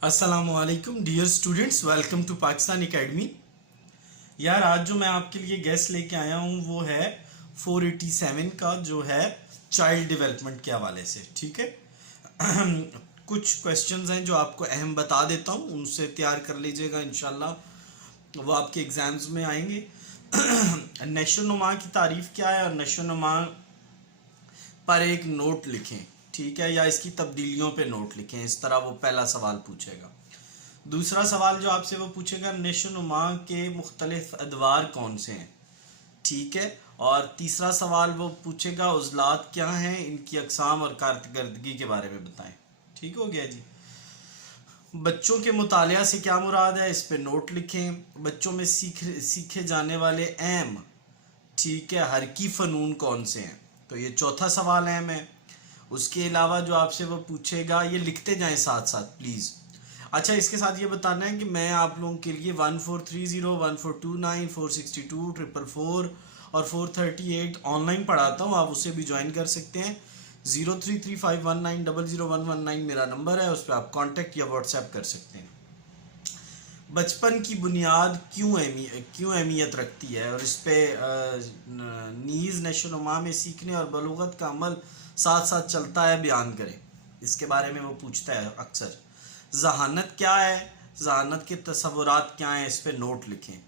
अस्सलामुअलैकुम dear students, welcome to Pakistan academy. यार आज जो मैं आपके लिए गेस्ट लेके आया हूँ वो है 487 का, जो है चाइल्ड डेवलपमेंट के हवाले से। ठीक है। कुछ क्वेश्चंस हैं जो आपको अहम बता देता हूँ, उनसे तैयार कर लीजिएगा, इंशाल्लाह वो आपके एग्जाम्स में आएंगे। नशोनुमा की तारीफ क्या है और नशोनुमा पर एक नोट लिखें, ठीक है, या इसकी तब्दीलियों पे नोट लिखें। इस तरह वो पहला सवाल पूछेगा। दूसरा सवाल जो आपसे वो पूछेगा, नशोनुमा के मुख्तलिफ अदवार कौन से हैं, ठीक है। और तीसरा सवाल वो पूछेगा, उज़लात क्या हैं, इनकी अक़साम और कारकर्दगी के बारे में बताएं। ठीक हो गया जी। बच्चों के मुतालिया से क्या मुराद है, इस पे नोट लिखें। बच्चों में सीखे जाने वाले अहम, ठीक है, हरकी फ़नून कौन से हैं, तो ये चौथा सवाल अहम है। उसके अलावा जो आपसे वो पूछेगा, ये लिखते जाएं साथ साथ प्लीज़। अच्छा, इसके साथ ये बताना है कि मैं आप लोगों के लिए 1430, 1429, 462, 444 और 438 ऑनलाइन पढ़ाता हूँ। आप उसे भी ज्वाइन कर सकते हैं। 033519001119 मेरा नंबर है, उस पर आप कांटेक्ट या व्हाट्सएप कर सकते हैं। बचपन की बुनियाद क्यों अहमियत रखती है, और इस पे नीज़ नशोनुमा में सीखने और बलूगत का अमल साथ साथ चलता है, बयान करें। इसके बारे में वो पूछता है अक्सर। ज़हानत क्या है, ज़हानत के तसव्वुरात क्या हैं, इस पे नोट लिखें।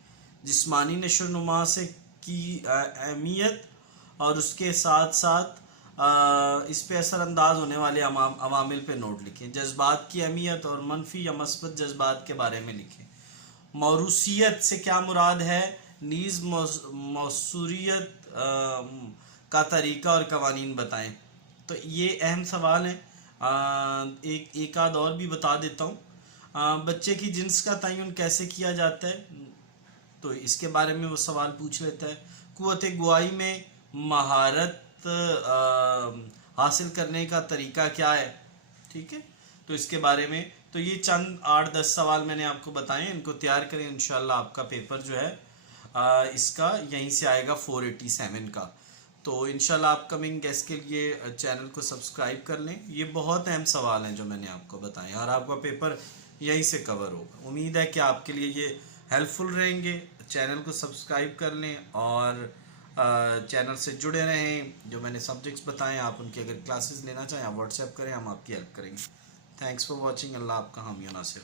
जिस्मानी नशोनुमा से की अहमियत और उसके साथ साथ इस पे असरअंदाज होने वाले अवामिल पे नोट लिखें। जज्बात की अहमियत और मनफी या मस्बत जज्बात के बारे में लिखें। मौरूसियत से क्या मुराद है, नीज़ मौसूरियत का तरीका और कवानीन बताएं। तो ये अहम सवाल हैं। एक आध और भी बता देता हूँ। बच्चे की जिन्स का तयन कैसे किया जाता है, तो इसके बारे में वो सवाल पूछ लेता है। कुव्वत गुआई में महारत हासिल करने का तरीका क्या है, ठीक है, तो इसके बारे में। तो ये चंद 8-10 सवाल मैंने आपको बताए, इनको तैयार करें, इंशाल्लाह आपका पेपर जो है इसका यहीं से आएगा 487 का। तो इंशाल्लाह अपकमिंग गेस्ट के लिए चैनल को सब्सक्राइब कर लें। ये बहुत अहम सवाल हैं जो मैंने आपको बताए, और आपका पेपर यहीं से कवर होगा। उम्मीद है कि आपके लिए ये हेल्पफुल रहेंगे। चैनल को सब्सक्राइब कर लें और चैनल से जुड़े रहें। जो मैंने सब्जेक्ट्स बताएं, आप उनकी अगर क्लासेस लेना चाहें आप व्हाट्सएप करें, हम आपकी हेल्प करेंगे। Thanks for watching. अल्लाह आपका हामी नासिर।